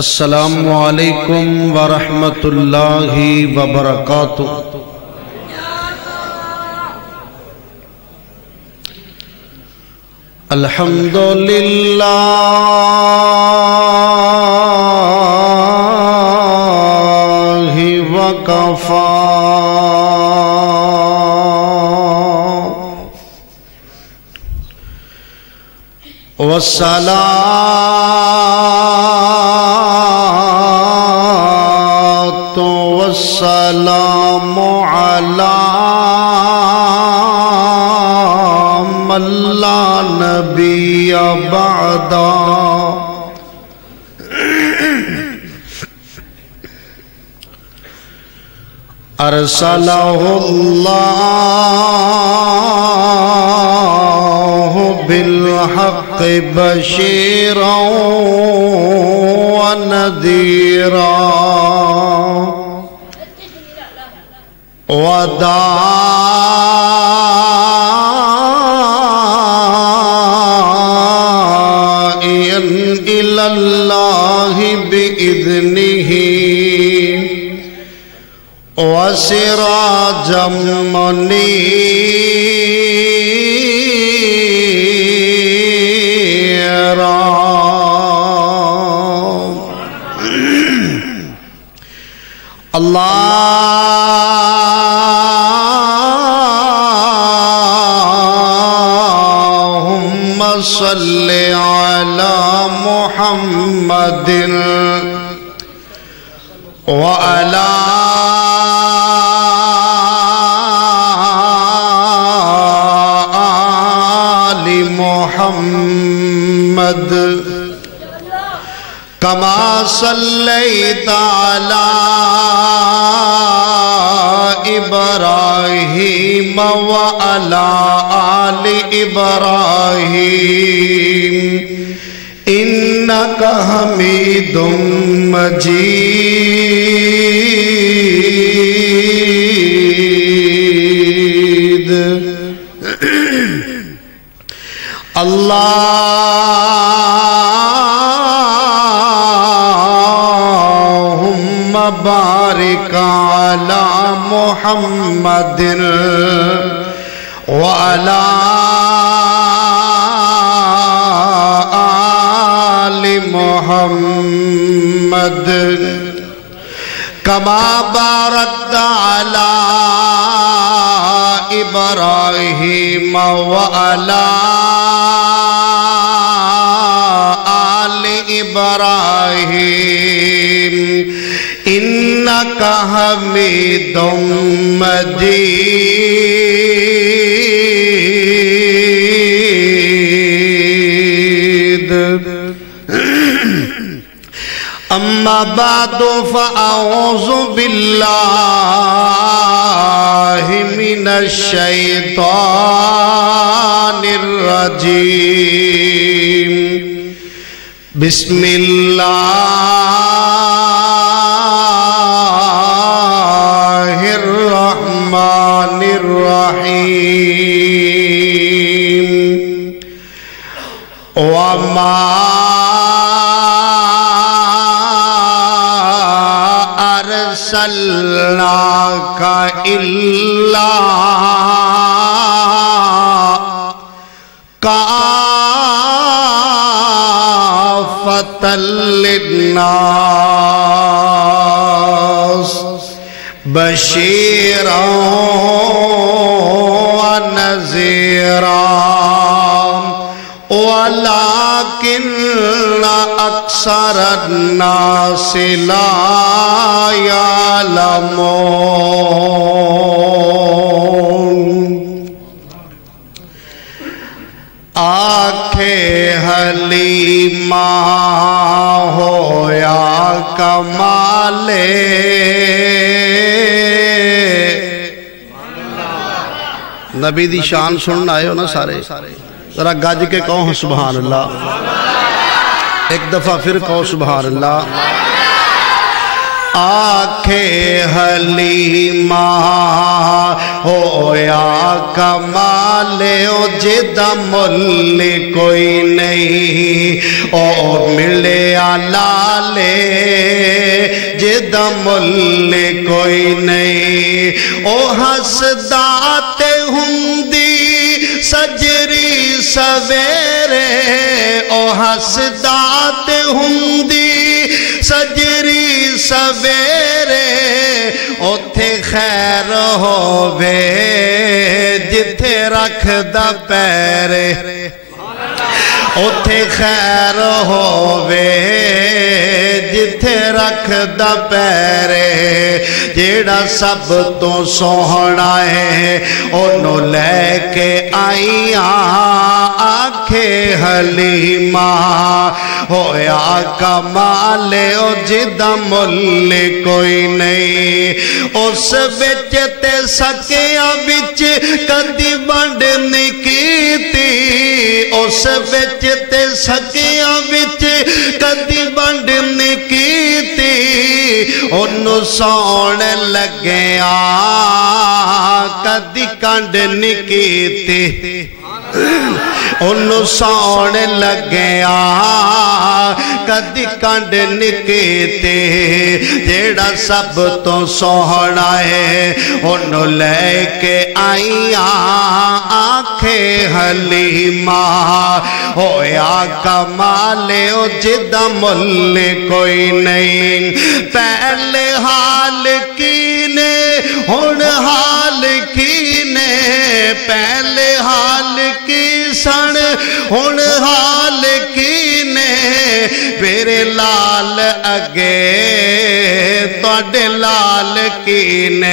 السلام علیکم ورحمۃ اللہ وبرکاتہ۔ الحمد للہ وکفی والصلاة والسلام على من لا نبي بعده أرسله الله بالحق بشيرا ونذيرا وداعيا إلى الله بإذنه وسراجا منيرا اللهم صل على محمد وعلى آل محمد كما صليت على إبراهيم وعلى آل إبراهيم إنك حميد مجيد اللهم بارك على محمد وعلى آل محمد كما باركت على إبراهيم وعلى آل إبراهيم إنك حميد مجيد أما بعد فأعوذ بالله من الشيطان الرجيم بسم الله الرحمن الرحيم وما أرسلناك إلا كافة للناس بشيرا ونذيرا ولكن أكثر الناس لا يعلمون آنکھیں حلیمہ ہو یا کمالے نبی دی شان سننا آئے ہو نا سارے ذرا گج کے کہو سبحان اللہ ایک دفعہ پھر کہو سبحان اللہ آنکھیں حلیمہ ہویا کمال او جدا مل کوئی نہیں او ملے لالے جدا مل کوئی نہیں او ہسدا تے ہوندی سجری سویرے او ہسدا تے ہوندی سجری سویرے اوتھے خیر ہووے جتھے رکھ دا پیرے اوتھے خیر ہووے جتھے رکھ دا پیرے جیڑا سب تو سوہنا ہے انہوں لے کے آئیاں آنکھیں حلیمہ ہویا کمال او جدا مل کوئی نہیں اس وچ تے سکیاں وچ کدی بنڈ نہیں کیتی اس وچ تے سکیاں وچ کدی بنڈ نہیں کیتی انہوں سون لگیا کدی کنڈ نہیں کیتی انہوں سون لگیا کدی کنڈ نکیتے جیڑا سب تو سوہنا ہے انہوں لے کے آئیاں آنکھیں حلیمہ ہویا کمال او جدا مل کوئی نہیں پہلے حال کینے ہن حال کینے پہلے حال کی سن ہن حال کینے میرے لال اگے تواڈے لال کینے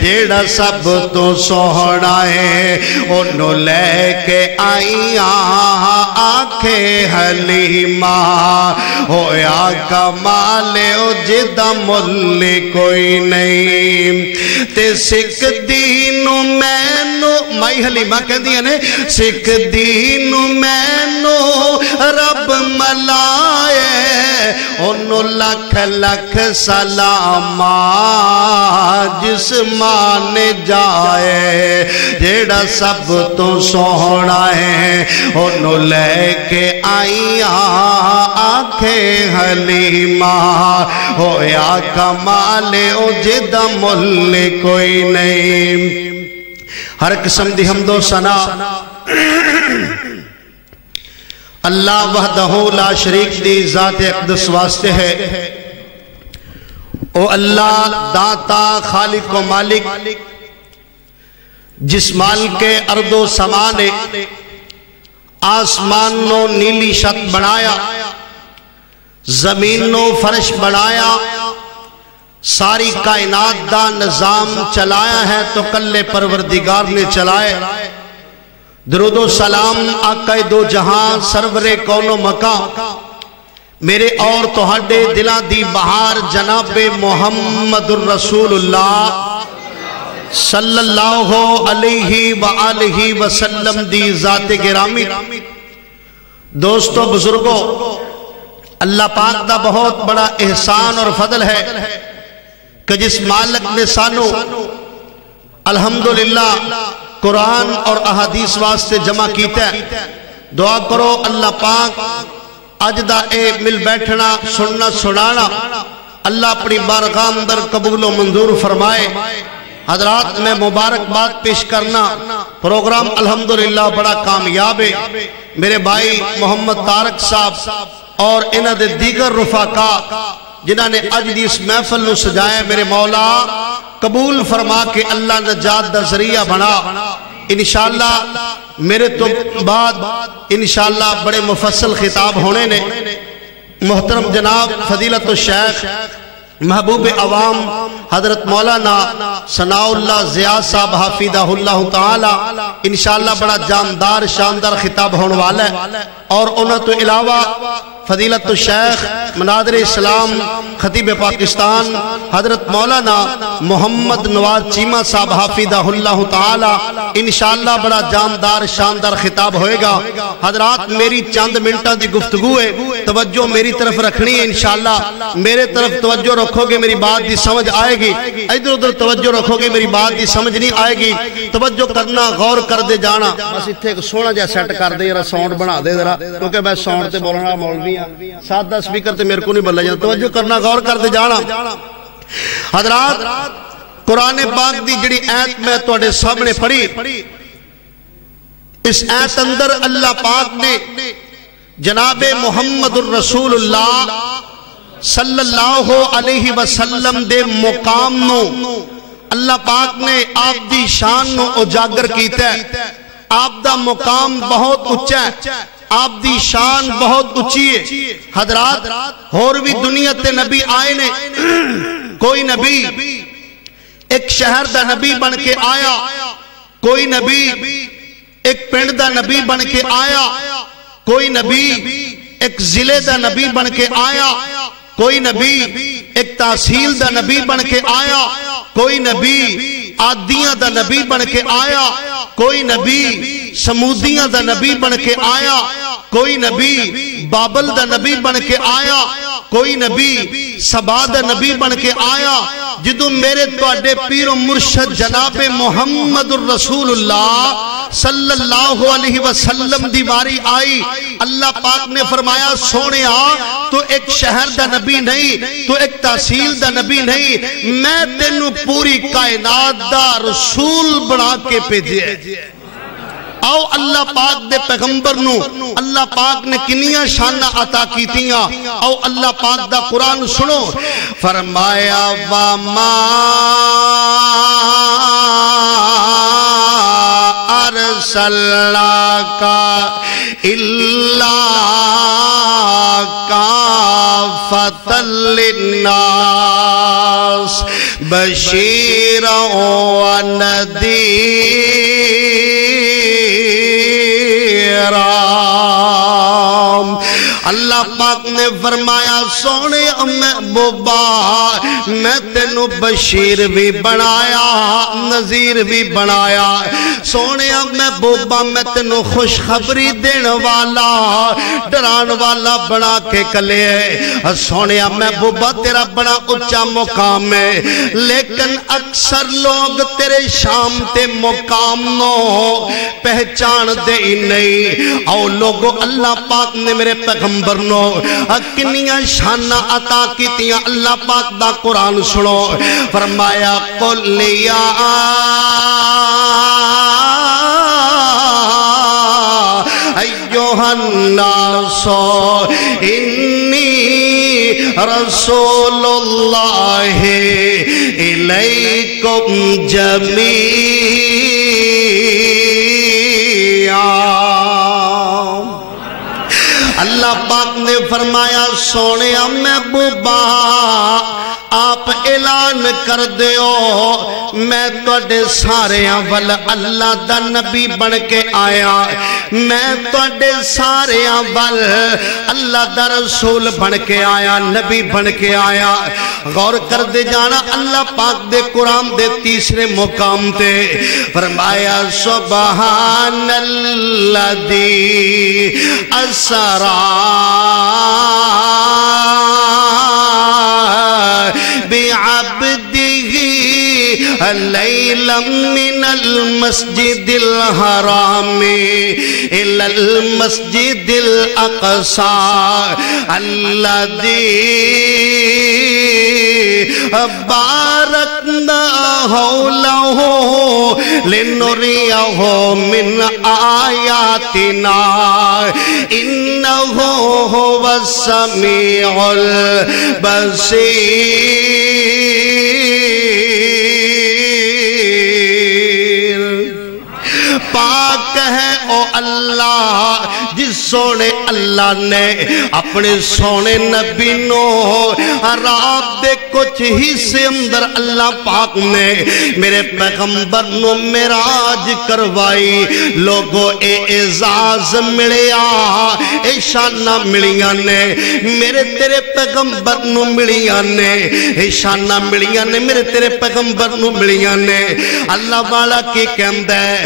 جیڑا سب تو سوہنا ہے انہوں لے کے آئیاں آنکھیں حلیمہ ہویا کمال او جدا مل کوئی نہیں تے سکھ دینو مینو مائی حلیمہ کہہ دیا نے سکھ دینو مینو رب ملائے انہوں لکھ لکھ سلامہ جس مانے جائے جیڑا سب تو سوہنا ہے انہوں لے کے آئیاں آنکھیں حلیمہ ہویا کمال او جدا مل کوئی نہیں ہر قسم دی حمد و ثنا اللہ وحدہ لا شریک دی ذات اقدس واسطے ہے او اللہ داتا خالق و مالک جس مال کے ارض و سما نے آسمان نو نیلی شت بنایا زمین نو فرش بنایا ساری کائنات دا نظام چلایا ہے تو کل پروردگار نے چلائے درود و سلام آقا دو جہاں سرور کون و مکان میرے اور تہاڈے دلاں دی بہار جناب محمد الرسول اللہ صلی اللہ علیہ وآلہ وسلم دی ذات گرامی دوستو بزرگوں اللہ پاک دا بہت بڑا احسان اور فضل ہے کہ جس مالک نے سانو الحمدللہ قرآن اور احادیث واسطے جمع کیتا ہے دعا کرو اللہ پاک اج دا اے مل بیٹھنا سننا سنانا اللہ اپنی بارگاہ اندر قبول و منظور فرمائے حضرات میں مبارک بات پیش کرنا پروگرام الحمدللہ بڑا کامیاب ہے میرے بھائی محمد طارق صاحب اور انہ دے دیگر رفاقہ جنہاں نے اج دی اس محفل نو سجائے میرے مولا قبول فرما کے اللہ نجات دا ذریعہ بنا انشاءاللہ میرے تو بعد انشاءاللہ بڑے مفصل خطاب ہونے نے محترم جناب فضیلت الشیخ محبوب عوام حضرت مولانا ثناء اللہ زیاد صاحب حافظہ اللہ تعالی انشاءاللہ بڑا جاندار شاندار خطاب ہونے والا ہے اور انہوں تو علاوہ فضیلت الشیخ مناظر اسلام خطیب پاکستان حضرت مولانا محمد نواز چیمہ صاحب حافظہ اللہ تعالی انشاءاللہ بڑا جاندار شاندار خطاب ہوئے گا حضرات میری چند منٹہ دی گفتگو ہے توجہ میری طرف رکھنی ہے انشاءاللہ میرے طرف توجہ رکھو گے میری بات دی سمجھ آئے گی ادھر ادھر توجہ رکھو گے میری بات دی سمجھ نہیں آئے گی توجہ کرنا غور کر دے جانا بس اتھے ایک سونا جا سیٹ کر دے ذرا ساؤنڈ بنا دے ذرا کیونکہ میں ساؤنڈ تے بولنا مولوی ہاں، سادہ سپیکر تے میرے کو نہیں بولنا جاتا، توجہ کرنا، غور کر دے جانا۔ حضرات قرآن پاک دی جڑی آیت میں تواڈے سامنے پڑھی، اس آیت اندر اللہ پاک نے جناب محمد الرسول اللہ صلی اللہ علیہ وسلم دے مقام نو اللہ پاک نے آپ دی شان نو اجاگر کیتا ہے۔ آپ دا مقام بہت اچھا ہے، آپ دی شان بہت اچھی ہے۔ حضرات اور بھی دنیا تے نبی آئے نے، کوئی نبی ایک شہر دا نبی بن کے آیا، کوئی نبی ایک پنڈ دا نبی بن کے آیا، کوئی نبی ایک ضلع دا نبی بن کے آیا، کوئی نبی ایک تحصیل دا نبی بن کے آیا، کوئی نبی عادیاں دا نبی بن کے آیا، کوئی نبی سمودیاں دا نبی بن کے آیا، کوئی نبی بابل دا نبی بن کے آیا، کوئی نبی سبا دا نبی بن کے آیا۔ جدو میرے تواڈے پیر و مرشد جناب محمد الرسول اللہ صلی اللہ علیہ وسلم دی واری آئی، اللہ پاک نے فرمایا سونے تو ایک شہر دا نبی نہیں، تو ایک تحصیل دا نبی نہیں، میں تینوں پوری کائنات دا رسول بنا کے بھیجے۔ آؤ اللہ پاک دے پیغمبر نو اللہ پاک نے کنیاں شانہ عطا کیتیاں، آؤ اللہ پاک دا قرآن سنو۔ فرمایا وَمَا أَرْسَلْنَاكَ إِلَّا كَافَّةً لِلنَّاسِ بَشِيرًا وَنَذِيرًا۔ اللہ پاک نے فرمایا سونے محبوبا میں تینوں بشیر بھی بنایا، نذیر بھی بنایا، سونے محبوبا میں تینوں خوشخبری دین والا، ڈران والا بنا کے کلے ہے۔ سونے محبوبا تیرا بڑا اچھا مقام ہے، لیکن اکثر لوگ تیرے شام تے مقام نو پہچان دے ہی نہیں۔ او لوگو اللہ پاک نے میرے پیغمبر نو کنیاں شانہ عطا کیتیاں، اللہ پاک دا قرآن سنو۔ فرمایا قل یا ایوہ الناس انی رسول اللہ الیکم جمیعا۔ اللہ پاک نے فرمایا سونے محبوبا آپ اعلان کر دیو میں توڑے سارے ول اللہ دا نبی بن کے آیا، میں توڑے سارے ول اللہ دا رسول بن کے آیا، نبی بن کے آیا۔ غور کر دے جانا اللہ پاک دے قرآن دے تیسرے مقام تے فرمایا سبحان الذی اسرا بعبده ليلا من المسجد الحرام إلى المسجد الأقصى الذي باركنا حوله لنريه من آياتنا إنه هو السميع البصير۔ پاک ہے او اللہ جس سونے اللہ نے اپنے سونے نبی نو رات دے کچھ حصے اندر اللہ پاک نے میرے پیغمبر نو معراج کروائی۔ لوگو اے اعزاز ملیا، اے شانہ ملیاں نے میرے تیرے پیغمبر نو ملیاں نے، اے شانہ ملیاں نے میرے تیرے پیغمبر نو ملیاں نے۔ اللہ والا کی کہندہ ہے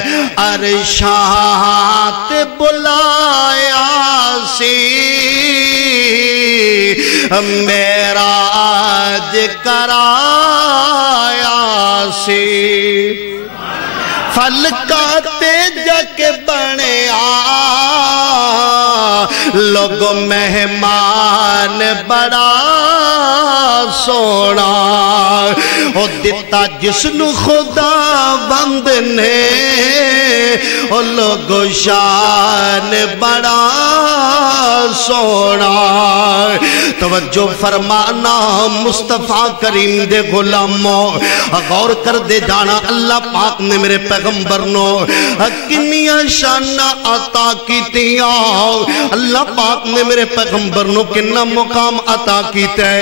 عرشات بلایا سی معراج کرایا سی، فلکاتے جگ بنیا لوگو مہمان بڑا سونا او دیتا جسنو خدا بند نے او لوگو شان بڑا سونا توجہ فرمانا مصطفیٰ کریم دے غلاموں غور کر دے جانا اللہ پاک نے میرے پیغمبر نو کنیاں شانہ عطا کیتیاں اللہ پاک نے میرے پیغمبر نو کننا مقام عطا کیتے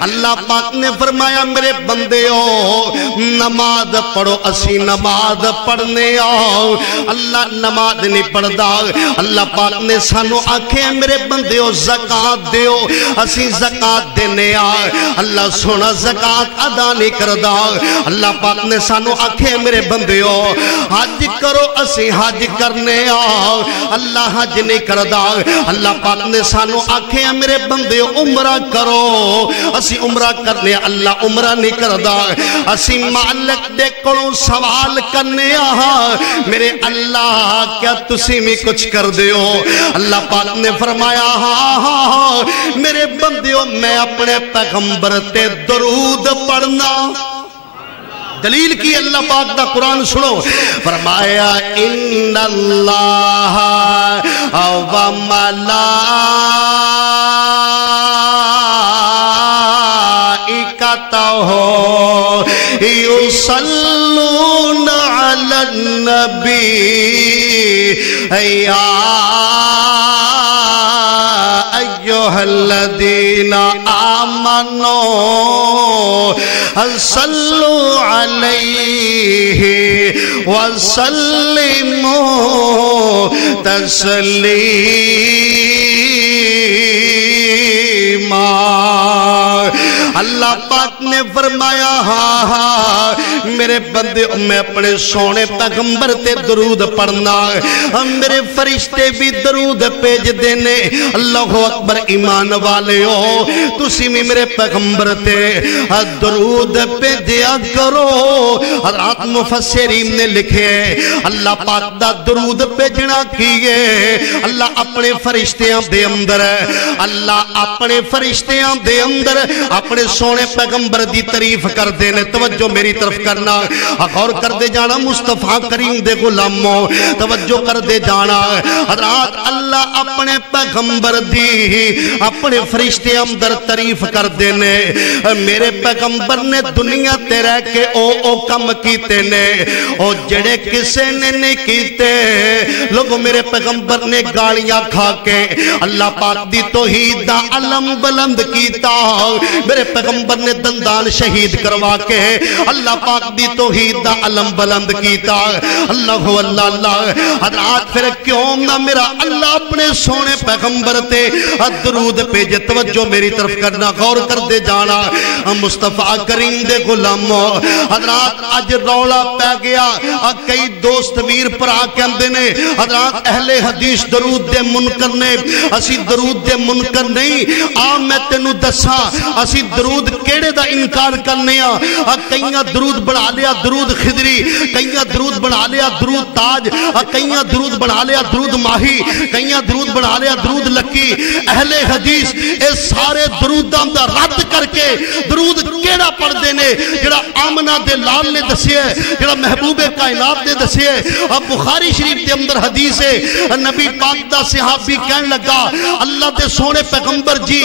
اللہ پاک نے فرمایا میرے بندے ہو نماز پڑھو اسی نماز پڑھنے آؤ اللہ نماز نہیں پڑھ دا اللہ پاک نے سانو آنکھیں میرے بندے ہو زکاة دیو اسی زکاة دینے آئے اللہ سونا زکاة ادا نہیں کردہ اللہ پاک نے سانو آنکھیں میرے بندے ہو حج کرو اسی حج کرنے آئے اللہ حج نہیں کردہ اللہ پاک نے سانو آنکھیں میرے بندے ہو عمرہ کرو اسی عمرہ کرنے اللہ عمرہ نہیں کردہ اسی مالک دے کرو سوال کرنے آئے میرے اللہ کیا تسی میں کچھ کر دے ہو اللہ پاک نے فرمایا ہاں میرے بندیوں میں اپنے پیغمبر تے درود پڑھنا دلیل کی اللہ پاک دا قرآن سنو فرمایا ان اللہ و ملائکتہ یصلون علی النبی یا الذین آمنوا صلوا علیہ وسلموا تسلیما اللہ پاک نے فرمایا ہاں میرے بندے میں اپنے سونے پیغمبر تے درود پڑھنا میرے فرشتے بھی درود پیج دینے اللہ اکبر ایمان والے ہو تسی بھی میرے پیغمبر تے درود پیجیا کرو حضرات مفسرین نے لکھے اللہ پاک دا درود پیجنا کیے اللہ اپنے فرشتیاں دے اندر اللہ اپنے فرشتیاں دے اندر اپنے سونے پیغمبر دی تعریف کر دینے توجہ میری طرف کرنا غور کر دے جانا مصطفیٰ کریم دے غلاموں توجہ کر دے جانا حضرات اللہ اپنے پیغمبر دی اپنے فرشتے اندر تعریف کر دینے میرے پیغمبر نے دنیا تے رہ کے او کم کیتے نے او جڑے کسے نے نہیں کیتے لوگوں میرے پیغمبر نے گالیاں کھا کے اللہ پاک دی توحید دا علم بلند کیتا میرے پیغمبر نے دندان شہید کروا کے اللہ پاک دی توحید دا علم بلند کیتا اللہ اللہ حضرات پھر کیوں نہ میرا اللہ اپنے سونے پیغمبر تے درود پیجے توجہ میری طرف کرنا غور کر دے جانا مصطفیٰ کریم دے غلاموں حضرات اج رولا پہ گیا کئی دوست ویر پر آکے اندے نے حضرات اہل حدیث درود دے منکر نے اسی درود دے منکر نہیں میں تینو دسا اسی درود کیڑے دا انکار کرنے کئیاں درود بڑھا لیا درود خضری کئیاں درود بڑھا لیا درود تاج کئیاں درود بڑھا لیا درود ماہی کئیاں درود بڑھا لیا درود لکی اہل حدیث اے سارے دروداں دا رد کر کے درود کیڑا پڑھ دینے جڑا آمنہ دے لال نے دسیے جڑا محبوب کائنات نے دسیے بخاری شریف دے اندر حدیث ہے نبی پاک دا صحابی کہنے لگا اللہ دے سونے پیغمبر جی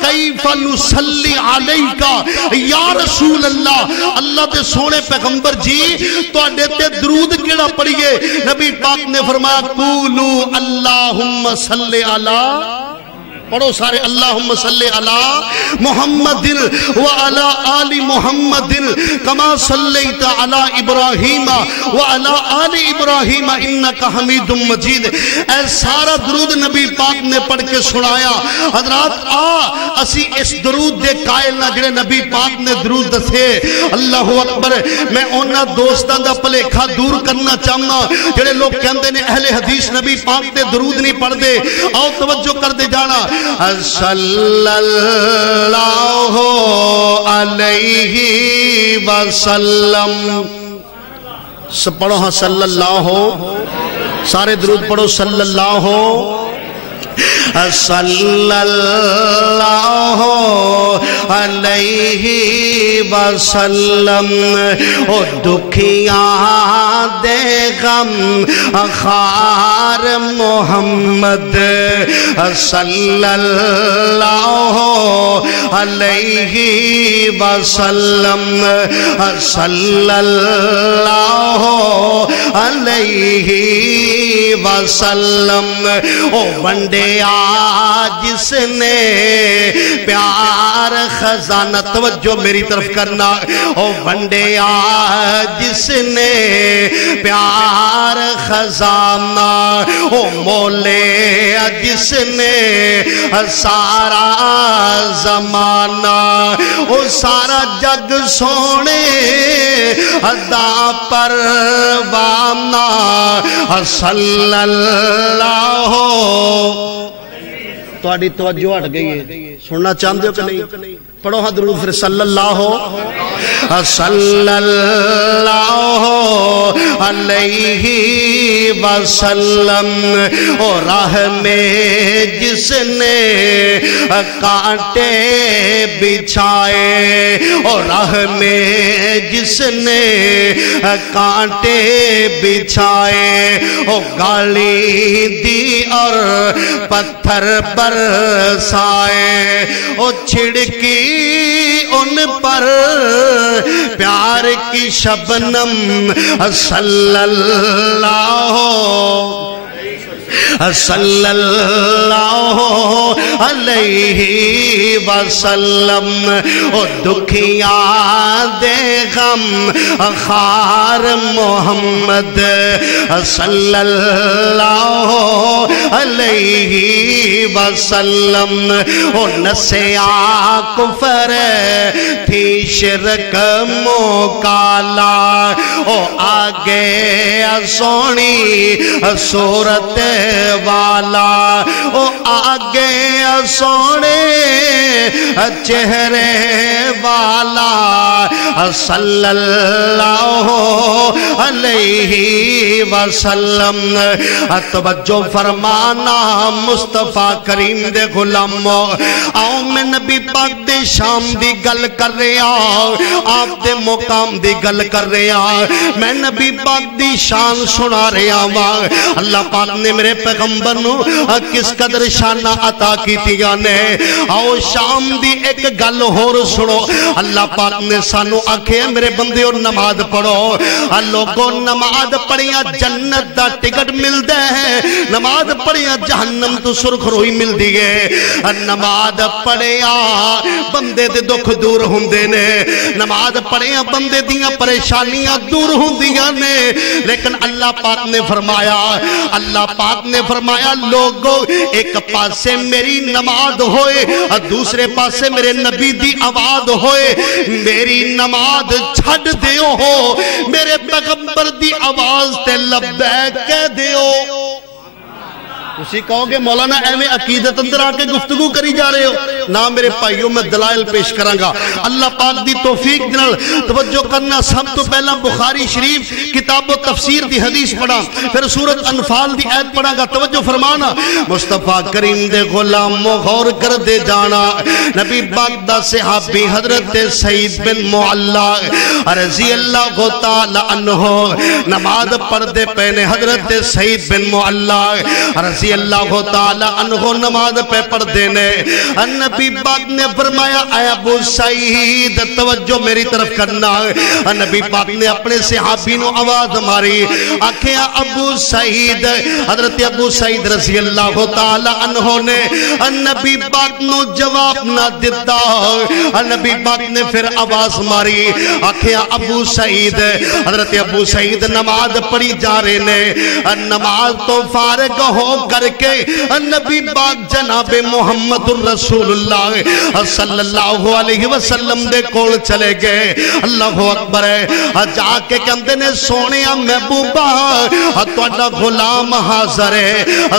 کیف نصلی علیکہ یا رسول اللہ اللہ دے سونے پیغمبر جی تو اڈے تے درود کیڑا پڑھئے نبی پاک نے فرمایا قولو اللہم صلی علی پڑھو سارے اللہم صلی علی محمد وعلا آل محمد کما صلیت علی ابراہیم وعلا آل ابراہیم انکا حمید مجید اے سارا درود نبی پاک نے پڑھ کے سنایا حضرات اسی اس درود دے قائل نہ جڑے نبی پاک نے درود دسے اللہ اکبر میں اونا دوستان دا پلیکھا دور کرنا چاہنا جڑے لوگ کہندے نے اہل حدیث نبی پاک دے درود نہیں پڑھ دے آؤ توجہ کر دے جانا صلی اللہ علیہ وسلم پڑھو ہاں صلی اللہ سارے درود پڑھو صلی اللہ صلی اللہ علیہ وسلم او دکھیاں دے غم خار محمد صلی اللہ علیہ وسلم صلی اللہ علیہ وسلم او بندے جس نے پیار خزانہ توجہ میری طرف کرنا او بندے جس نے پیار خزانہ او مولے جس نے سارا زمانہ او سارا جگ سونے ادا پروانہ صلی اللہ تو آڑی توجہ ہٹ گئی ہے سننا چاہتے ہو کہ نہیں پڑھو ہاں درود پھر صلی اللہ علیہ وسلم او راہ میں جس نے کانٹے بچھائے او راہ میں جس نے کانٹے بچھائے او گالی دی اور پتھر برسائے او چھڑکی ان پر پیار کی شبنم صلی اللہ علیہ وسلم او دکھیاں دے غم خار محمد صلی اللہ علیہ وسلم او نسیاں کفر تھی شرک موکالا او آگے سونی صورت والا او آگے سونے چہرے والا صلی اللہ علیہ وسلم توجہ فرمانا مصطفیٰ کریم دے غلام آؤ میں نبی پاک دے شام دی گل کر رہا آپ دے مقام دی گل کر رہا میں نبی پاک دی شان سنا رہا اللہ پاک نے میرے پیغمبر نو کس قدر شانہ عطا کی تیاں نے آؤ شام دی ایک گل ہور سنو اللہ پاک نے سانو آکھے میرے بندے اور نماز پڑھو لوگوں نماز پڑھیاں جنت دا ٹکٹ مل دے ہیں نماز پڑھیاں جہنم تو سرخ روئی مل دیئے نماز پڑھیاں بندے دے دکھ دور ہوندے نے نماز پڑھیاں بندے دیاں پریشانیاں دور ہوندیاں نے لیکن اللہ پاک نے فرمایا لوگوں ایک پاسے میری نماز ہوئے دوسرے پاسے میرے نبی دی آواز ہوئے میری نماز چھڑ دیو ہو میرے پیغمبر دی آواز تے لبیک کہہ دیو اسی کہو گے مولانا ایویں عقیدت اندر آکے گفتگو کری جا رہے ہو نا میرے بھائیوں میں دلائل پیش کرانگا اللہ پاک دی توفیق دنال توجہ کرنا سب تو پہلا بخاری شریف کتاب و تفسیر دی حدیث پڑھا پھر سورت انفال دی آیت پڑھا گا توجہ فرمانا مصطفیٰ کریم دے غلام غور کر دے جانا نبی پاک دا صحابی حضرت سعید بن معلا رضی اللہ تعالی عنہ نماز پڑھ دے پہنے حضرت سعید بن معلا رضی اللہ تعالی عنہ نماز پہ پڑھ دینے نبی پاک نے فرمایا اے ابو سعید توجہ میری طرف کرنا نبی پاک نے اپنے صحابی نو آواز ماری آکھیا ابو سعید حضرت ابو سعید رضی اللہ تعالی عنہ نے نبی پاک نو جواب نہ دیتا نبی پاک نے پھر آواز ماری آکھیا ابو سعید حضرت ابو سعید نماز پڑھی جا رہے نے نماز تو فارغ ہو کر کے نبی پاک جناب محمد الرسول اللہ صلی اللہ علیہ وسلم دے کول چلے گئے. اللہ اکبر ہے. جا کے کہندے نے سونیا محبوبہ تہاڈا غلام حاضر ہے.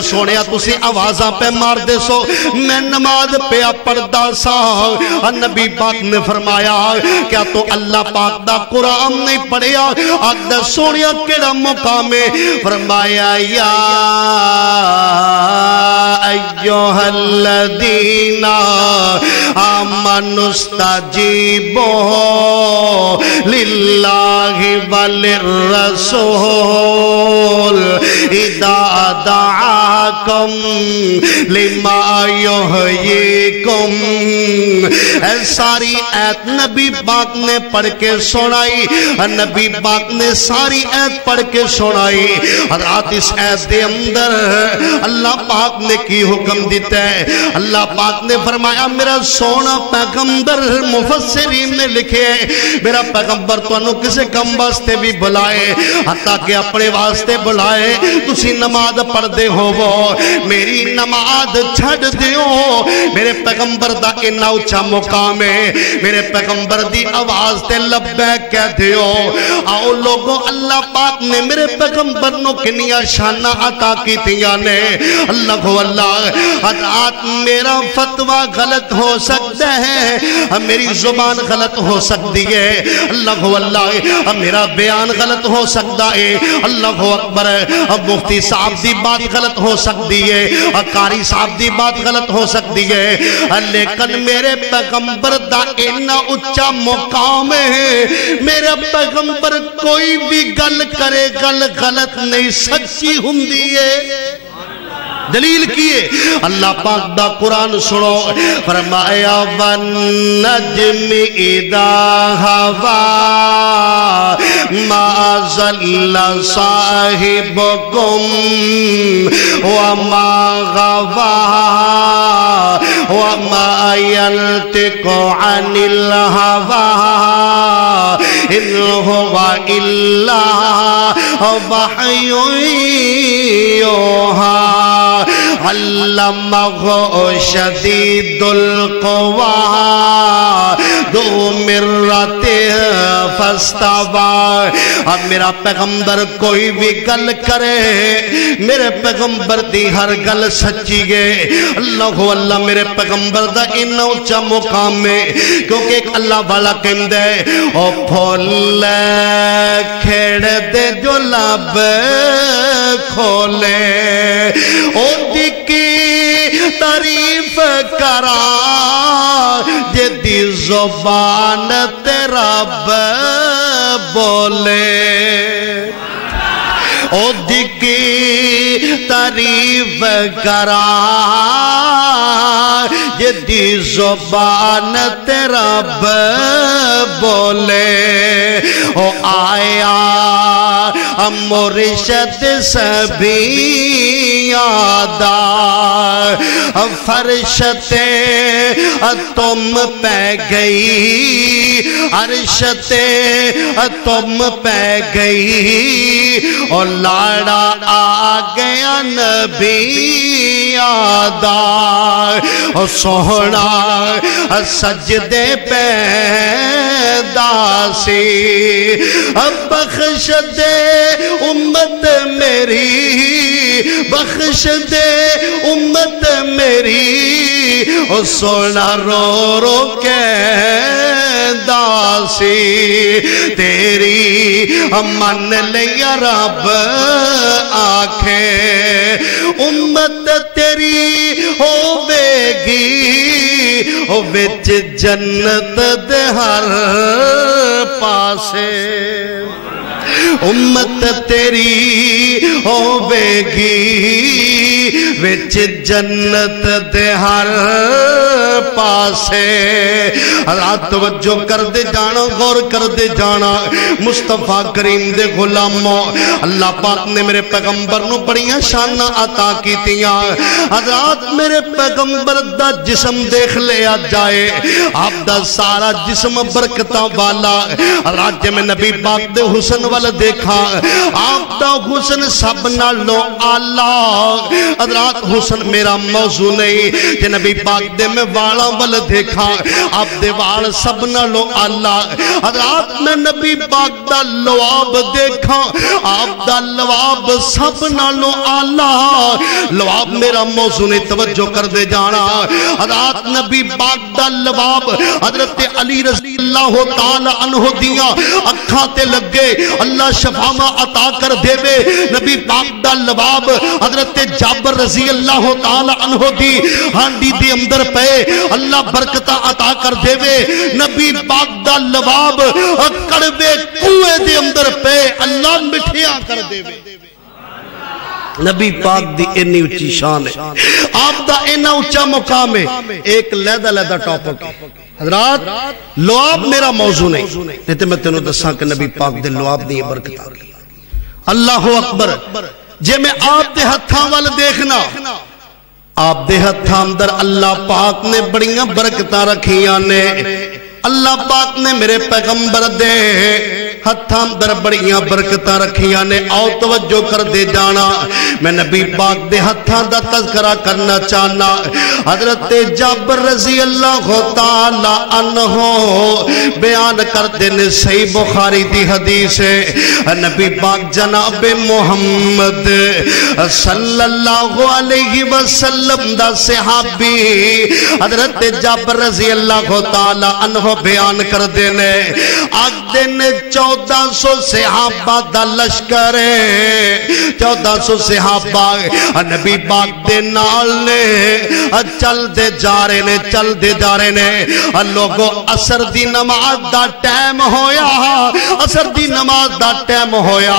سونیا تسی آوازاں پہ مار دے سو میں نماز پہ پڑھدا سا. نبی پاک نے فرمایا کیا تو اللہ پاک دا قرآن نہیں پڑھیا؟ آدھا سونیا کیڑا مقام ہے؟ فرمایا یا ایوہ الذین آمنوا استجیبوا للہ وللرسول اذا دعاکم لما یحییکم. اے ساری ایت نبی پاک نے پڑھ کے سنائی. نبی پاک نے ساری ایت پڑھ کے سنائی. رات اس ایت دے اندر اللہ پاک نے کی حکم دیتا ہے. اللہ پاک نے فرمایا میرا سونا پیغمبر مفسرین نے لکھے میرا پیغمبر تو انہوں کسے کم واسطے بھی بلائے حتیٰ کہ اپنے واسطے بلائے. تسی نماز پڑھ دے ہو وہ میری نماز چھڑ دیو. میرے پیغمبر دا انہا اچھا مقام ہے. میرے پیغمبر دی آواز تے لبیک کہہ دیو. آؤ لوگوں اللہ پاک نے میرے پیغمبر نو کنیا شانہ عطا کی تیاں نے. اللہ کو اللہ حضرات میرا فتوہ غلط ہو سکتا ہے میری زبان غلط ہو سکتی ہے. اللہ کو اللہ میرا بیان غلط ہو سکتا ہے. اللہ کو اکبر مفتی صاحب دی بات غلط ہو سکتی ہے. قاری صاحب دی بات غلط ہو سکتی ہے. لیکن میرے پیغمبر دا اتنا اچھا مقام ہے. میرے پیغمبر کوئی بھی گل کرے گل غلط نہیں سچی ہوندی ہے. دلیل کیے اللہ پاک دا قرآن سنو. فرمایا وَالنَّجْمِ إِذَا هَوَى مَا ضَلَّ صَاحِبُكُمْ وَمَا غَوَى وَمَا يَنْطِقُ عَنِ الْهَوَى إِنْ هُوَ إِلَّا وَحْيٌ يُوحَى علمہ شدید القوى ذو مرۃ فاستوى. اب میرا پیغمبر کوئی بھی گل کرے میرے پیغمبر دی ہر گل سچی گے. اللہ اللہ میرے پیغمبر دا انہا اچھا مقام ہے کیونکہ ایک اللہ والا کہندہ ہے او پھول کھیڑ دے جو لب کھولے او کی تعریف کرا جدی زبان رب بولے. او کی تعریف کرا جدی زبان رب بولے. او آیا مرشد سبھی یادا فرشتے تم پہ گئی عرشتے تم پہ گئی اور لاڑا آ گیا نبی یادا اور سوہنا سجدے پہ داسی بخش دے امت میری بخش دے امت میری اور سونا رو رو کے داسی تیری من لیا رب آنکھیں امت تیری ہوے گی او وچ جنت دے ہر پاسے امت تیری ہوے گی وچ جنت دے ہر پاسے. رات توجہ کر دے جانا غور کر دے جانا مصطفیٰ کریم دے غلاموں اللہ پاک نے میرے پیغمبر نو بڑیاں شانہ عطا کیتیاں. حضرات میرے پیغمبر دا جسم دیکھ لیا جائے آپ دا سارا جسم برکتہ والا. راجے میں نبی پاک دے حسن والا دیکھا آپ دا حسن سب نالوں آلہ حضرات حسن میرا موضوع نہیں کہ نبی پاک دے میں والا ول دیکھا آپ دے وال سب نالوں آلہ حضرات میں نبی پاک دا لواب دیکھا آپ دا لواب سب نالوں آلہ لواب میرا موضوع نہیں توجہ کر دے جانا حضرات نبی پاک دا لواب حضرت علی رضی اللہ تعالی عنہ دیا اکھاں تے لگے اللہ شفاما عطا کر دے وے نبی پاک دا لواب حضرت جابر رضی اللہ تعالی عنہ دی ہانڈی دی اندر پہ اللہ برکتہ عطا کر دے وے نبی پاک دا لواب کڑوے کوئے دے اندر پہ اللہ مٹھیا کر دے وے نبی پاک دی انی اچھی شان ہے آپ دا اینا اچھا مقام ہے ایک لیدہ ٹاپک ہے حضرات لواب میرا موضوع نہیں تو میں تینوں دساں کہ نبی پاک دے لواب دی برکتہ اللہ اکبر جے میں آپ دے ہتھاں وال دیکھنا آپ دے ہتھاں اندر اللہ پاک نے بڑیاں برکتاں رکھیاں نے اللہ پاک نے میرے پیغمبر دے ہتھاں اندر بڑیاں برکتاں رکھیاں نے آؤ توجہ کر دے جانا میں نبی پاک دے ہتھاں دا تذکرہ کرنا چاہنا حضرت جابر رضی اللہ تعالی عنہ بیان کرتے نے صحیح بخاری دی حدیث ہے نبی پاک جناب محمد صلی اللہ علیہ وسلم دا صحابی حضرت جابر رضی اللہ تعالی عنہ بیان کر دینے آگ دینے 1400 صحابہ دا لشکر ہے 1400 صحابہ نبی پاک دے نال نے چل دے جا رہے نے لوگوں عصر دی نماز دا ٹائم ہویا عصر دی نماز دا ٹائم ہویا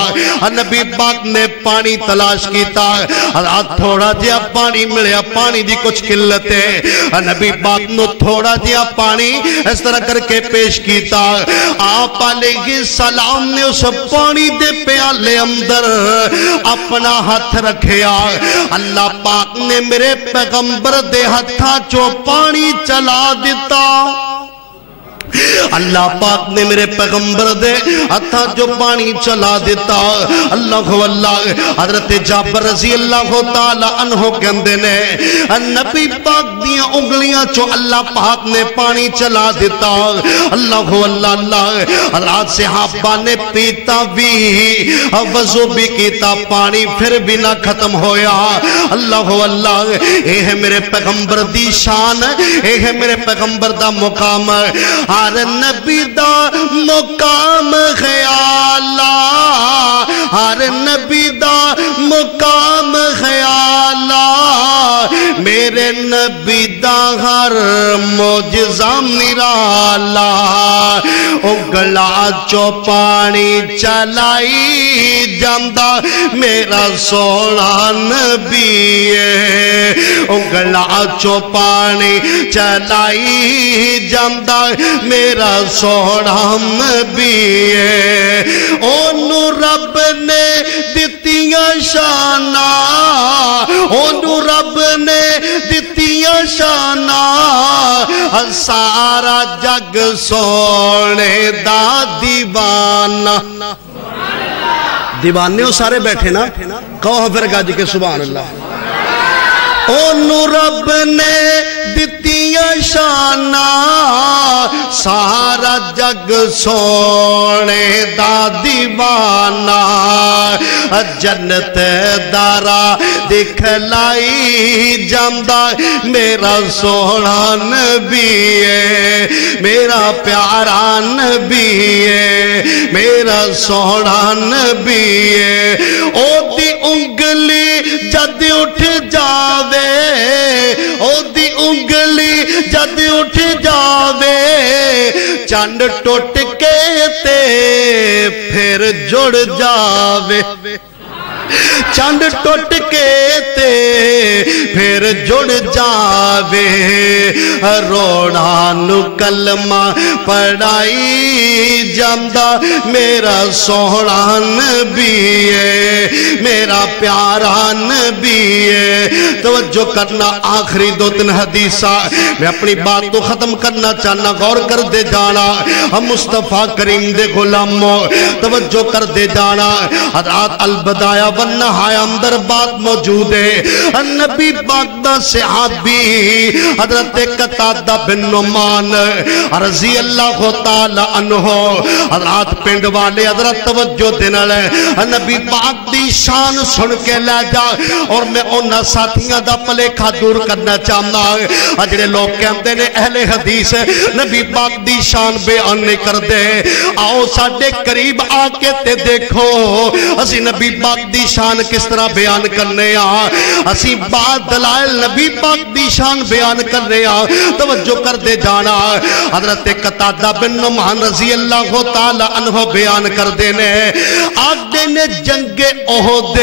نبی پاک نے پانی تلاش کیتا تھوڑا جیا پانی ملیا پانی دی کچھ قلت ہے نبی پاک نو تھوڑا جیا پانی اس طرح کر کے پیش کیتا آپ علیہ السلام نے اس پانی دے پیالے اندر اپنا ہاتھ رکھیا اللہ پاک نے میرے پیغمبر دے ہتھاں چو پانی چلا دیتا اللہ پاک نے میرے پیغمبر دے ہتھاں جو پانی چلا دیتا اللہ حضرت جابر رضی اللہ تعالی عنہ کہندے نے نبی پاک دیاں انگلیاں چو اللہ پاک نے پانی چلا دیتا اللہ حضرات صحابہ نے پیتا بھی وضو بھی کیتا پانی پھر بھی نہ ختم ہویا اللہ اے ہے میرے پیغمبر دی شان اے ہے میرے پیغمبر دا مقام ہر نبی دا مقام خیالا ہر نبی دا مقام خیالا میرے نبی دا ہر معجزہ نرالا اگلا چو پانی چلائی جاندہ میرا سونا نبی ہے اگلا چو پانی چلائی جاندہ میرا سونا نبی ہے اونو رب نے دتیاں شانہ اونو رب نے دتیاں شانہ سارا جگ سونے دا دیوانہ دیوانے ہو سارے بیٹھے نا کہو پھر گاج کے سبحان اللہ اونو رب نے دتیاں شانہ سارا جگ سونے دا دیوانہ جنت دارا دکھلائی جاندہ میرا سونا نبی ہے میرا پیارا نبی ہے میرا سونا نبی ہے او دی انگلی جد اٹھ جاوے او دی انگلی جد اٹھ جاوے چاند ٹوٹ کے تے پھر جڑ جاوے چاند ٹوٹ کے تے پھر جڑ جاوے روڑا نو کلمہ پڑھائی جاندہ میرا سونا نبی ہے میرا پیارا نبی ہے توجہ کرنا آخری دو تین حدیثہ میں اپنی بات کو ختم کرنا چاہنا غور کر دے جانا ہم مصطفیٰ کریم دے غلاموں توجہ کر دے جانا حضرات البدایہ نہایا اندر بات موجود ہے نبی پاک دا صحابی حضرت قتادہ بن نعمان رضی اللہ تعالی عنہ حضرات پنڈ والے حضرت توجہ دینا لے نبی پاک دی شان سن کے لے جا اور میں انہاں ساتھیاں دا پلیکھا دور کرنا چاہنا اجڑے لوگ کہتے نے اہل حدیث نبی پاک دی شان بیان نہیں کر دے آؤ ساڑھے قریب آکے تے دیکھو اسی نبی پاک دی شان کس طرح بیان کرنے اسی بعد دلائل نبی پاک دی شان بیان کرنے توجہ کر دے جانا حضرت قتادہ بن نعمان رضی اللہ تعالی عنہ بیان کر دینے آگ دینے جنگ احد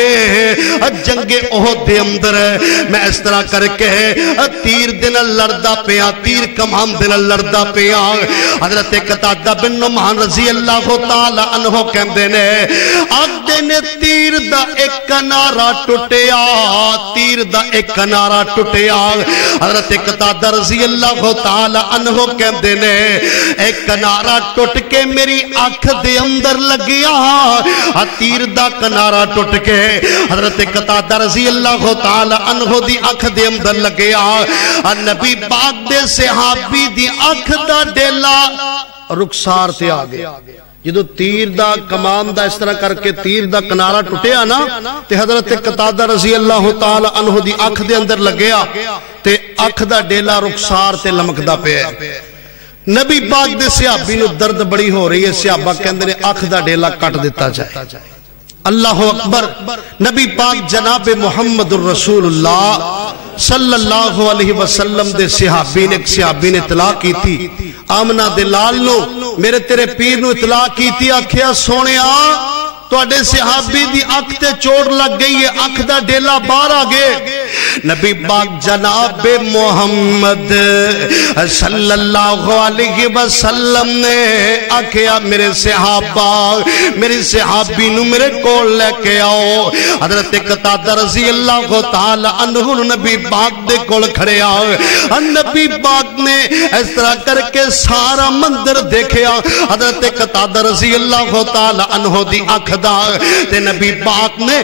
اندر میں اس طرح کر کے تیر دن لڑدا پیا تیر کمان دن لڑدا پیا حضرت قتادہ بن نعمان رضی اللہ تعالی عنہ کہن دینے آگ دینے تیر دا ایک کنارہ ٹوٹیا تیر دا ایک کنارہ ٹوٹیا حضرت قتادہ رضی اللہ تعالی عنہ کہن دینے ایک کنارہ ٹوٹ کے میری آنکھ دے اندر لگیا تیر دا کنارہ ٹوٹ کے حضرت قتادہ رضی اللہ تعالی عنہ دی آنکھ دے اندر لگیا نبی پاک دے صحابی دی آنکھ دا ڈیلا رخسار تے آگے جدو تیر دا کمان دا اس طرح کر کے تیر دا کنارہ ٹوٹیا نا تے حضرت قتادہ رضی اللہ تعالی عنہ دی آنکھ دے اندر لگیا تے آنکھ دا ڈیلا رخسار تے لمک دا پہ نبی پاک دے صحابی نو درد بڑی ہو رہی ہے صحابہ کے اندر آنکھ دا ڈیلا کٹ دیتا جائے اللہ اکبر نبی پاک جناب محمد الرسول اللہ صلی اللہ علیہ وسلم دے صحابی نے اطلاع کی تھی آمنہ دلال نو میرے تیرے پیر نو اطلاع کی تھی آکھیا سونیا تو اڈے صحابی دی آنکھ تے چوڑ لگ گئی ہے آنکھ دا ڈیلا باہر آگے نبی پاک جناب محمد صلی اللہ علیہ وسلم نے آکھیا میرے صحابہ میری صحابی نو میرے کول لے کے آؤ حضرت قتادہ رضی اللہ تعالی عنہ نبی پاک دے کول کھڑے آؤ نبی پاک نے اس طرح کر کے سارا مندر دیکھیا حضرت قتادہ رضی اللہ تعالی عنہ دی آنکھ تے نبی پاک نے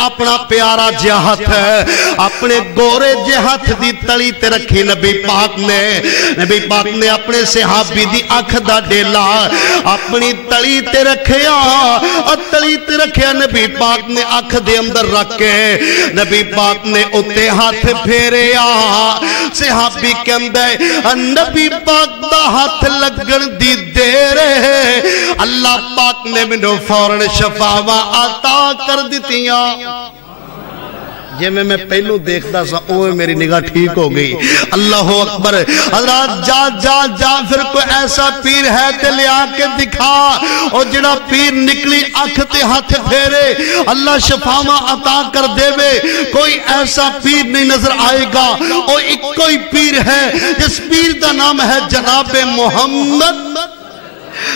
اپنا پیارا جہت ہے اپنے گورے جہت دی تلی تے رکھی نبی پاک نے اپنے صحابی دی آنکھ دا ڈیلا اپنی تلی تے رکھیا نبی پاک نے آنکھ دے اندر رکھ کے نبی پاک نے اتے ہاتھ پھیرے صحابی کے اندر نبی پاک دا ہاتھ لگن دی دیر ہے اللہ پاک نے منو فوراً شفاوہ عطا کر دیتیاں یہ میں پہلو دیکھتا سا اوہ میری نگاہ ٹھیک ہو گئی اللہ اکبر حضرات جا پھر کوئی ایسا پیر ہے تے لے آکے دکھا اور جڑا پیر نکلی آنکھ تے ہاتھ پھیرے اللہ شفاوہ عطا کر دے وے کوئی ایسا پیر نہیں نظر آئے گا اور ایک کوئی پیر ہے جس پیر دا نام ہے جناب محمد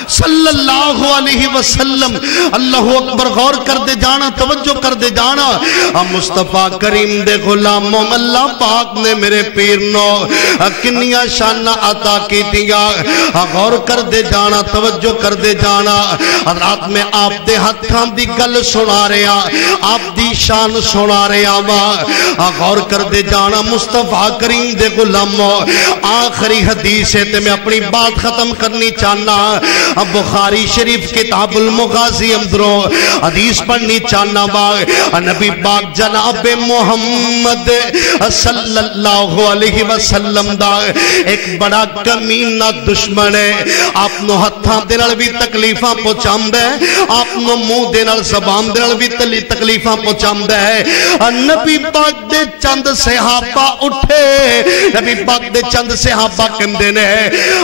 صلی اللہ علیہ وسلم اللہ اکبر غور کر دے جانا توجہ کر دے جانا مصطفیٰ کریم دے غلاموں اللہ پاک نے میرے پیر نو کنیاں شانہ عطا کی دیا غور کر دے جانا توجہ کر دے جانا رات میں آپ دے ہتھاں دی گل سنا رہے آپ دی شان سنا رہے غور کر دے جانا مصطفیٰ کریم دے غلاموں آخری حدیث ہے تے میں اپنی بات ختم کرنی چاہنا بخاری شریف کتاب المغازی اندروں حدیث پڑھنی چاہنا باغ نبی پاک جناب محمد صلی اللہ علیہ وسلم دا ایک بڑا کمینہ دشمن ہے آپ نو ہتھاں دنال بھی تکلیفاں پہنچاندہ ہے آپ نو منہ دنال زبان دنال بھی تکلیفاں پہنچاندہ ہے نبی پاک دے چند صحابہ اٹھے نبی پاک دے چند صحابہ کم دینے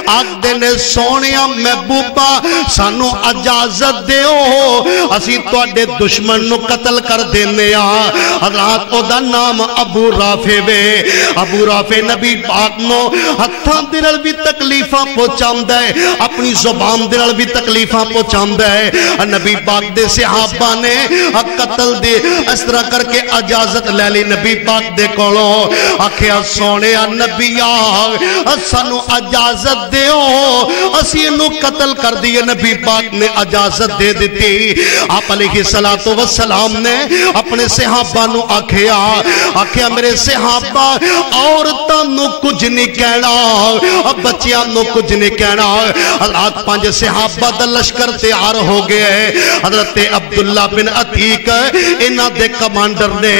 آگ دینے سونیا محبوبہ سانو اجازت دے ہو اسی تو اڈے دشمن نو قتل کر دینے حضرات او دا نام ابو رافع وے ابو رافع نبی پاک نو ہتھاں دنال بھی تکلیفاں پہنچاندہ ہے اپنی زبان دنال بھی تکلیفاں پہنچاندہ ہے نبی پاک دے صحابہ نے قتل دے اس طرح کر کے اجازت لے لی نبی پاک دے کولو آکھیا سونے نبی سانو اجازت دے ہو اسی انو قتل کر دیے نبی پاک نے اجازت دے دیتی آپ علیہ السلام نے اپنے صحابہ نو آکھیا میرے صحابہ عورتاں نو کچھ نہیں کہنا بچیاں نو کچھ نہیں کہنا حضرات 5 صحابہ دا لشکر تیار ہو گئے حضرت عبداللہ بن عتیق انہاں دے کمانڈر نے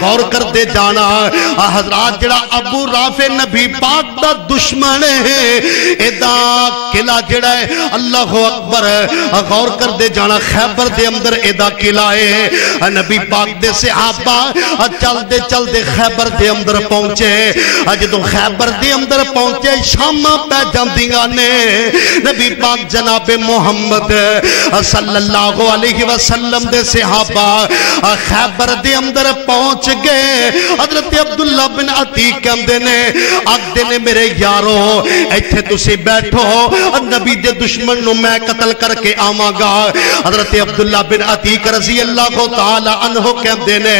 غور کر دے جانا حضرات جڑا ابو رافع نبی پاک دا دشمن ہے ادا قلعہ جڑا ہے اللہ اکبر غور کر دے جانا خیبر دے اندر ادا قلعہ ہے نبی پاک دے صحابہ چل دے خیبر دے اندر پہنچے جدوں خیبر دے اندر پہنچے شامہ پہ جاندیاں نے نبی پاک جناب محمد صلی اللہ علیہ وسلم دے صحابہ خیبر دے اندر پہنچ گئے حضرت عبداللہ بن عتیق کہندے نے میرے یارو ایتھے تسی بیٹھو نبی دے دشمن نو میں قتل کر کے آواں گا حضرت عبداللہ بن عتیق رضی اللہ تعالی عنہ کہندے نے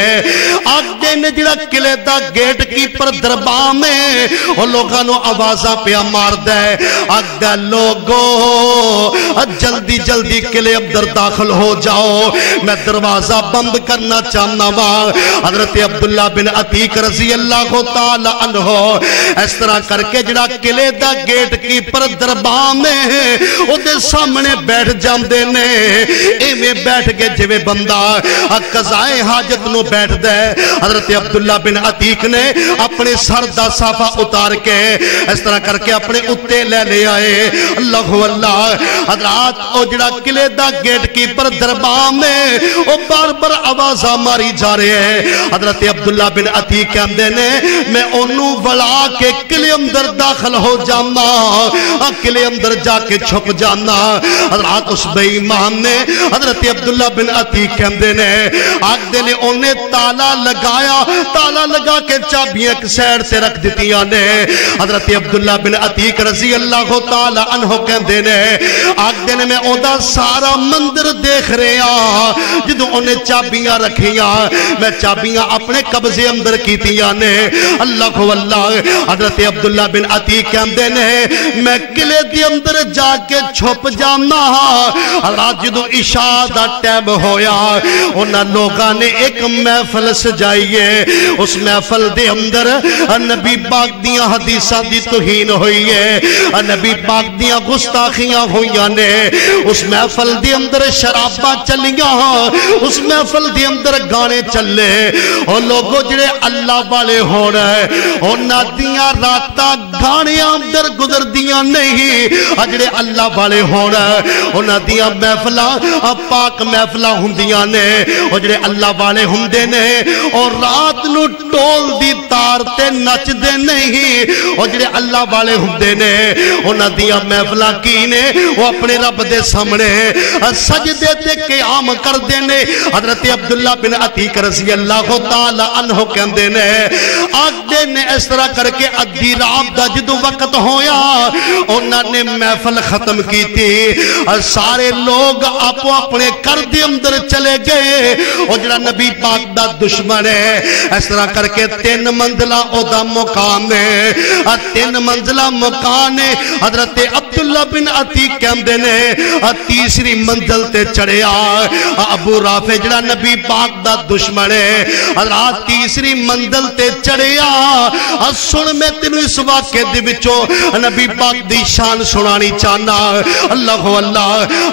جڑا قلعے دا گیٹ کیپر دربار میں او لوگاں نو آوازاں پیا مار دے لوگو جلدی جلدی قلعے اندر داخل ہو جاؤ میں دروازہ بند کرنا چاہنا وا حضرت عبداللہ بن عتیق رضی اللہ تعالی عنہ اس طرح کر کے جڑا قلعے دا گیٹ کیپر دربار میں او دے سامنے بیٹھ جاندے نے ایویں بیٹھ کے جویں بندہ قضائے حاجت نو بیٹھ دے حضرت عبداللہ بن عتیق نے اپنے سر دا صافہ اتار کے اس طرح کر کے اپنے اتے لے آئے اللہ اللہ حضرات او جڑا قلعے دا گیٹ کیپر دربار میں او بار بار آوازاں ماری جا رہے ہیں حضرت عبداللہ بن عتیق کہندے نے میں انہوں ولا کے قلعے اندر داخل ہو جانا قلعے اندر جا کے چھپ جانا حضرات اس بے ایمان نے حضرت عبداللہ بن عتیق کہندے نے آگدے نے انہیں تالا لگا کے چابیاں ایک سیڑ سے رکھ دیتیاں نے حضرت عبداللہ بن عتیق رضی اللہ تعالی عنہ کہندے نے آگدے نے میں اوندہ سارا مندر دیکھ رہے ہیں جدو انہیں چابیاں رکھیاں میں چابیاں اپنے قبضے اندر کیتیاں نے اللہ حضرت عبداللہ بن عتیق کہندے نے میں قلعے دی اندر جا کے چھپ جانا حضرات جدو عشاء دا ٹائم ہویا انہاں لوگاں نے ایک محفل سجائیے اس محفل دے اندر نبی پاک دیاں حدیثاں دی توہین ہوئی ہے نبی پاک دیاں گستاخیاں ہوئیاں نے اس محفل دے اندر شراباں چلیاں اس محفل دے اندر گانے چلے اور لوگوں جڑے اللہ والے ہونا ہے انہاں دیاں راتاں گانے اندر گزر دیاں نہیں جڑے اللہ والے ہونا ہے انہاں دیاں محفلاں پاک محفلاں ہوندیاں نے اور جڑے اللہ والے ہوندے نے اور رات نو ٹول دی تار تے نچ دے نہیں اور جڑے اللہ والے ہوندے نے انہاں دیاں محفلاں کی نے وہ اپنے رب دے سامنے سجدے تے قیام کر دے نے حضرت عبداللہ بن عتیق رضی اللہ تعالی عنہ کہندے نے آگدے نے اس طرح کر کے ادھی رات دا جدو وقت ہویا انہاں نے محفل ختم کی تھی سارے لوگ اپو اپنے کر دے اندر چلے گئے اور جڑا نبی پاک دا دشمن ہے اس طرح کر کے 3 منزلہ او دا مقام ہے 3 منزلہ مقام ہے حضرت عبداللہ بن عتیق کہندے نے تیسری منزل تے چڑھیا ابو رافع جڑا نبی پاک دا دشمن ہے حضرات تیسری منزل تے چڑھیا سن میں تینوں اس واقعے دے وچوں نبی پاک دی شان سنانی چاہنا اللہ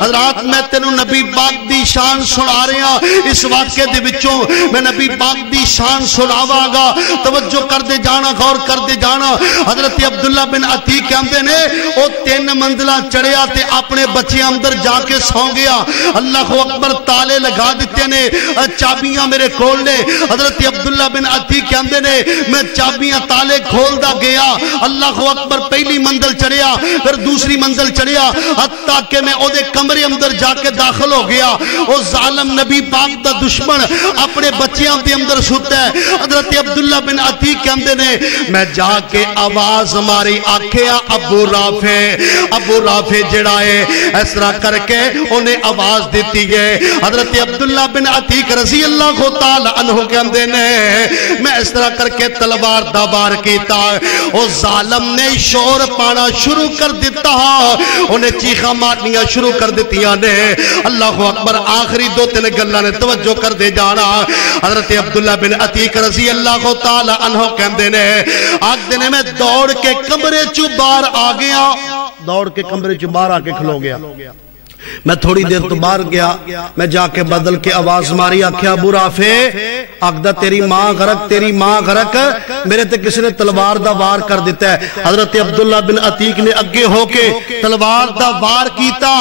حضرات میں تینوں نبی پاک دی شان سنا رہا اس واقعے دے وچوں میں نبی پاک دی شان سناواں گا توجہ کر دے جانا غور کر دے جانا حضرت عبداللہ بن عتیق کہندے نے او 3 منزلہ چڑھیا تے اپنے بچے اندر جا کے سو گیا اللہ اکبر تالے لگا دیتے نے چابیاں میرے کھول نے حضرت عبداللہ بن عتیق کہندے نے میں چابیاں تالے کھول دا گیا اللہ اکبر پہلی منزل چڑھیا پھر دوسری منزل چڑھیا حتیٰ کہ میں او دے کمرے اندر جا کے داخل ہو گیا او ظالم نبی پاک دا دشمن اپنے بچیاں دے اندر سوتا ہے حضرت عبداللہ بن عتیق کہندے نے میں جا کے آواز ماری آکھیا ابو رافع جڑا ہے اس طرح کر کے انہیں آواز دیتی ہے حضرت عبداللہ بن عتیق رضی اللہ تعالی عنہ کہندے نے میں اس طرح کر کے تلوار دبار کیتا او ظالم نے شور پانا شروع کر دیتا انہیں چیخا مارنیاں شروع کر دیتیاں نے. اللہ اکبر. آخری دو تین گلہ نے توجہ کر دے جانا. حضرت عبداللہ بن عتیق رضی اللہ تعالی عنہ کہندے نے آگ دینے میں دوڑ کے کمرے چو باہر آ گیا. دوڑ کے کمرے چو باہر آ کے کھلو گیا. میں تھوڑی دیر تو باہر گیا, میں جا کے بدل کے آواز ماری, آکھیا ابو رافع آگدہ تیری ماں غرق, تیری ماں غرق, میرے تے کسی نے تلوار دا وار کر دیتا ہے. حضرت عبداللہ بن عتیق نے اگے ہو کے تلوار دا وار کیتا,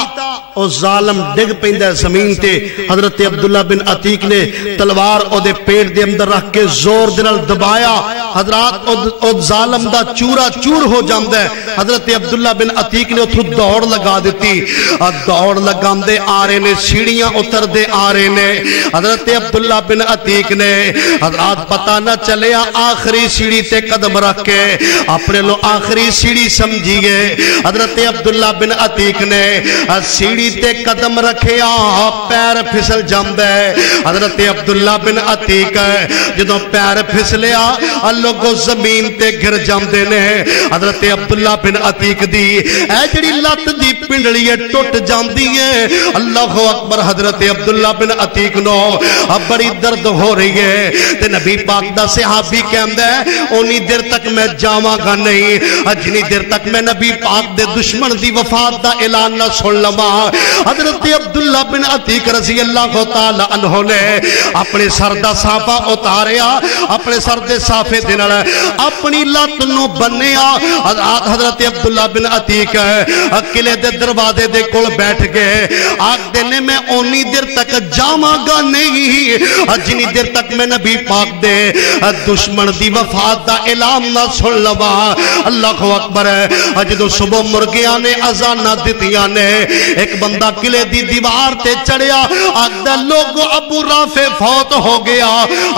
او ظالم ڈگ پیندہ زمین تے. حضرت عبداللہ بن عتیق نے تلوار او دے پیٹ دے اندر رکھ کے زور دنال دبایا. حضرات او ظالم دا چورا چور ہو جاندہ ہے. حضرت عبداللہ بن عتیق نے اتھو دوڑ لگا دیتی. دوڑ لگام دے آرے نے, سیڑیاں اتر دے آرے نے. حضرت عبداللہ بن عتیق نے حضرات پتہ نہ چلیا آخری سیڑی تے قدم رکھ کے اپنے لو آخری سیڑی سمجھیے. حضرت عبداللہ بن عتیق نے سیڑی تے قدم رکھیا, پیر پھسل جاندے. حضرت عبداللہ بن عتیق جدوں پیر پھسلیا لوگوں زمین تے گر جاندے نے. حضرت عبداللہ بن عتیق دی اے جڑی لت دی پنڈلی ٹوٹ جاندی ہے. اللہ اکبر. حضرت عبداللہ بن عتیق نو بڑی درد ہو رہی ہے تے نبی پاک دا صحابی کہندہ ہے اونی دیر تک میں جاواں گا نہیں جنی دیر تک میں نبی پاک دے دشمن دی وفات دا اعلان نہ سن لواں. حضرت عبداللہ بن عتیق رضی اللہ تعالی عنہ نے اپنے سر دا صافہ اتاریا, اپنے سر دے صافے دے نال اپنی لت نو بنیا. حضرت عبداللہ بن عتیق قلعے دے دروازے دے کول بیٹھ گئے. آگ دینے میں اونی دیر تک جاواں گا نہیں جنی دیر تک میں نبی پاک دے دشمن دی وفات دا اعلان نہ سن لواں. اللہ اکبر. جدوں صبح مرگیاں نے اذاناں دتیاں نے ایک بندہ قلعے دی دیوار تے چڑھیا, آگدہ لوگو ابو رافع فوت ہو گیا,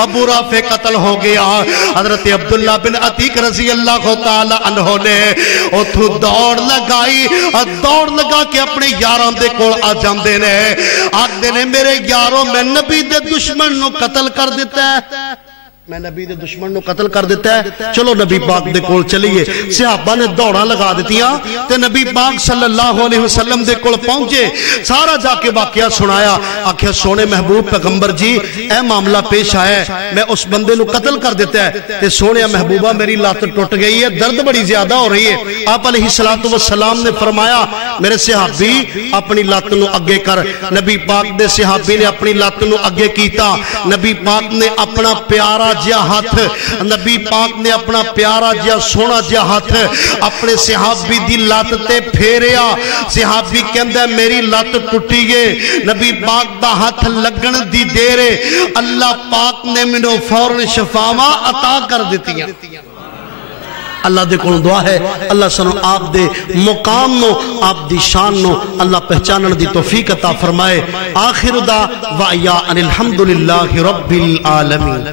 ابو رافع قتل ہو گیا. حضرت عبداللہ بن عتیق رضی اللہ تعالی عنہ نے اتھو دوڑ لگائی, دوڑ لگا کے اپنے یاران دے کول آ جاندے نے. آگدے نے میرے یاروں میں نبی دے دشمن نو قتل کر دیتا ہے, میں نبی دے دشمن نو قتل کر دیتا ہے, چلو نبی پاک دے کول چلیے. صحابہ نے دوڑا لگا دیتیاں تے نبی پاک صلی اللہ علیہ وسلم دے کول پہنچے. سارا جا کے واقعہ سنایا. آکھیا سونے محبوب پیغمبر جی اے معاملہ پیش آیا ہے, میں اس بندے نو قتل کر دیتا ہے تے سونے محبوبہ میری لات ٹوٹ گئی ہے, درد بڑی زیادہ ہو رہی ہے. آپ علیہ السلام نے فرمایا میرے صحابی اپنی لات نو اگے کر. نبی پاک دے صحابی نے اپنی لات نو اگے کیتا. نبی پاک نے اپنا پیارا جیا ہاتھ, نبی پاک نے اپنا پیارا جیا سونا جیا ہاتھ اپنے صحابی دی لات تے پھیریا. صحابی کہندہ میری لات ٹوٹی گئے. نبی پاک دا ہاتھ لگن دی دیرے اللہ پاک نے منو فوراً شفاواں عطا کر دیتیاں. اللہ دے کول دعا ہے اللہ سنو آپ دے مقام نو, آپ دی شان نو اللہ پہچانن دی توفیق عطا فرمائے. آخر دا وعیا ان الحمدللہ رب العالمین.